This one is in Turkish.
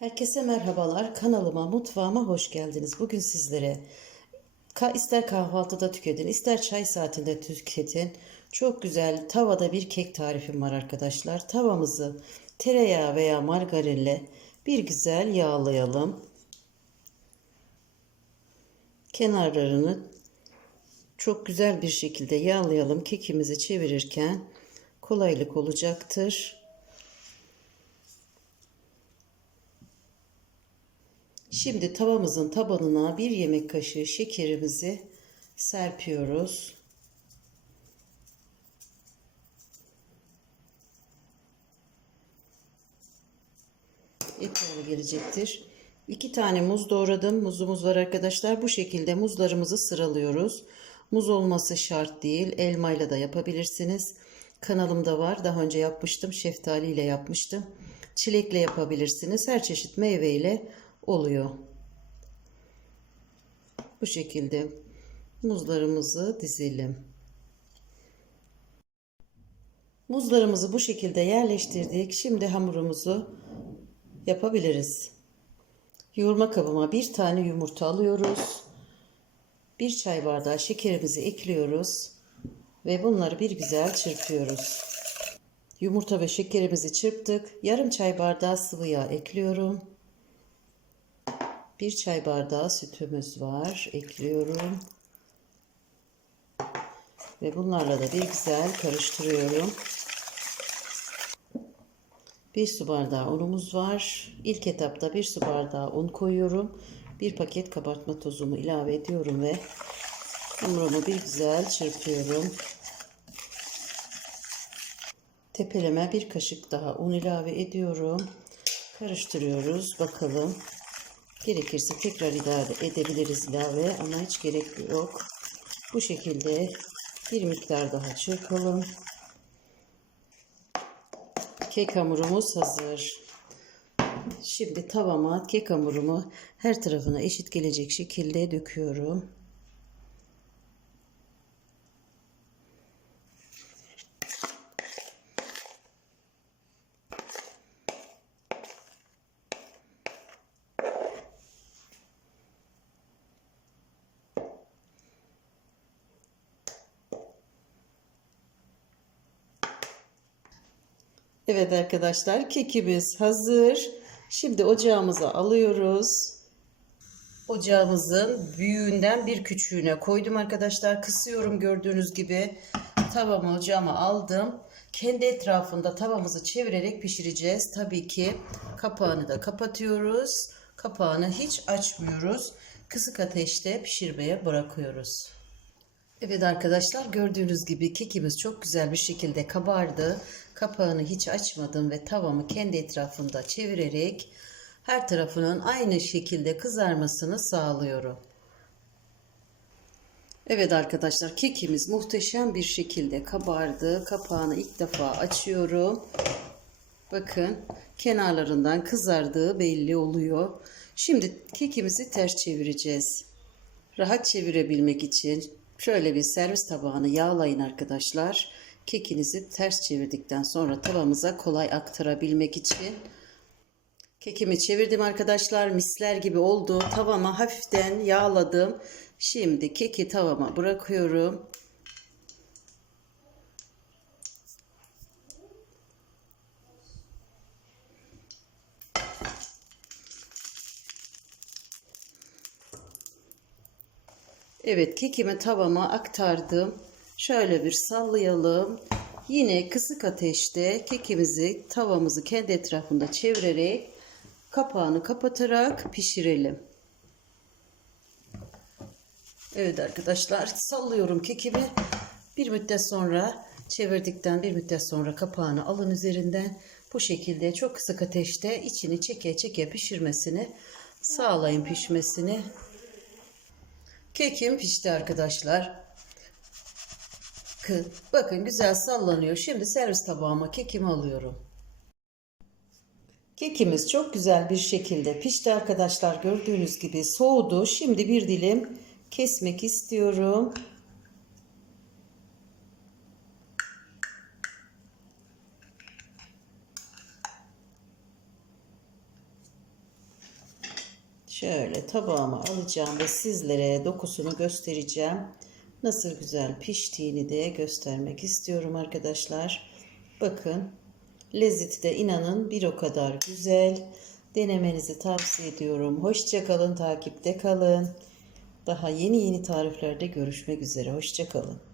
Herkese merhabalar. Kanalıma, mutfağıma hoş geldiniz. Bugün sizlere ka- ister kahvaltıda tüketin, ister çay saatinde tüketin. Çok güzel tavada bir kek tarifim var arkadaşlar. Tavamızı tereyağı veya margarinle bir güzel yağlayalım. Kenarlarını çok güzel bir şekilde yağlayalım. Kekimizi çevirirken kolaylık olacaktır. Şimdi tavamızın tabanına bir yemek kaşığı şekerimizi serpiyoruz. Yeterli gelecektir. İki tane muz doğradım. Muzumuz var arkadaşlar. Bu şekilde muzlarımızı sıralıyoruz. Muz olması şart değil. Elmayla da yapabilirsiniz. Kanalımda var. Daha önce yapmıştım. Şeftali ile yapmıştım. Çilekle yapabilirsiniz. Her çeşit meyveyle oluyor. Bu şekilde muzlarımızı dizelim. Muzlarımızı bu şekilde yerleştirdik. Şimdi hamurumuzu yapabiliriz. Yoğurma kabıma bir tane yumurta alıyoruz. Bir çay bardağı şekerimizi ekliyoruz. Ve bunları bir güzel çırpıyoruz. Yumurta ve şekerimizi çırptık. Yarım çay bardağı sıvı yağ ekliyorum. Bir çay bardağı sütümüz var. Ekliyorum. Ve bunlarla da bir güzel karıştırıyorum. Bir su bardağı unumuz var. İlk etapta bir su bardağı un koyuyorum. Bir paket kabartma tozumu ilave ediyorum ve hamurumu bir güzel çırpıyorum. Tepeleme bir kaşık daha un ilave ediyorum. Karıştırıyoruz. Bakalım. Gerekirse tekrar ilave edebiliriz ilave ama hiç gerek yok. Bu şekilde bir miktar daha çırpalım. Kek hamurumuz hazır. Şimdi tavama kek hamurumu her tarafına eşit gelecek şekilde döküyorum. Evet arkadaşlar kekimiz hazır. Şimdi ocağımıza alıyoruz. Ocağımızın büyüğünden bir küçüğüne koydum arkadaşlar. Kısıyorum gördüğünüz gibi. Tavamı ocağıma aldım. Kendi etrafında tavamızı çevirerek pişireceğiz. Tabii ki kapağını da kapatıyoruz. Kapağını hiç açmıyoruz. Kısık ateşte pişirmeye bırakıyoruz. Evet arkadaşlar gördüğünüz gibi kekimiz çok güzel bir şekilde kabardı. Kapağını hiç açmadım ve tavamı kendi etrafında çevirerek her tarafının aynı şekilde kızarmasını sağlıyorum. Evet arkadaşlar kekimiz muhteşem bir şekilde kabardı. Kapağını ilk defa açıyorum. Bakın kenarlarından kızardığı belli oluyor. Şimdi kekimizi ters çevireceğiz. Rahat çevirebilmek için şöyle bir servis tabağını yağlayın arkadaşlar. Kekinizi ters çevirdikten sonra tavamıza kolay aktarabilmek için. Kekimi çevirdim arkadaşlar. Misler gibi oldu. Tavama hafiften yağladım. Şimdi keki tavama bırakıyorum. Evet kekimi tavama aktardım. Şöyle bir sallayalım. Yine kısık ateşte kekimizi tavamızı kendi etrafında çevirerek kapağını kapatarak pişirelim. Evet arkadaşlar sallıyorum kekimi. Bir müddet sonra çevirdikten bir müddet sonra kapağını alın üzerinden. Bu şekilde çok kısık ateşte içini çeke çeke pişirmesini sağlayın pişmesini. Kekim pişti arkadaşlar. Bakın güzel sallanıyor. Şimdi servis tabağıma kekimi alıyorum. Kekimiz çok güzel bir şekilde pişti arkadaşlar. Gördüğünüz gibi soğudu. Şimdi bir dilim kesmek istiyorum. Şöyle tabağıma alacağım ve sizlere dokusunu göstereceğim. Nasıl güzel piştiğini de göstermek istiyorum arkadaşlar. Bakın lezzeti de inanın bir o kadar güzel. Denemenizi tavsiye ediyorum. Hoşçakalın, takipte kalın. Daha yeni yeni tariflerde görüşmek üzere. Hoşçakalın.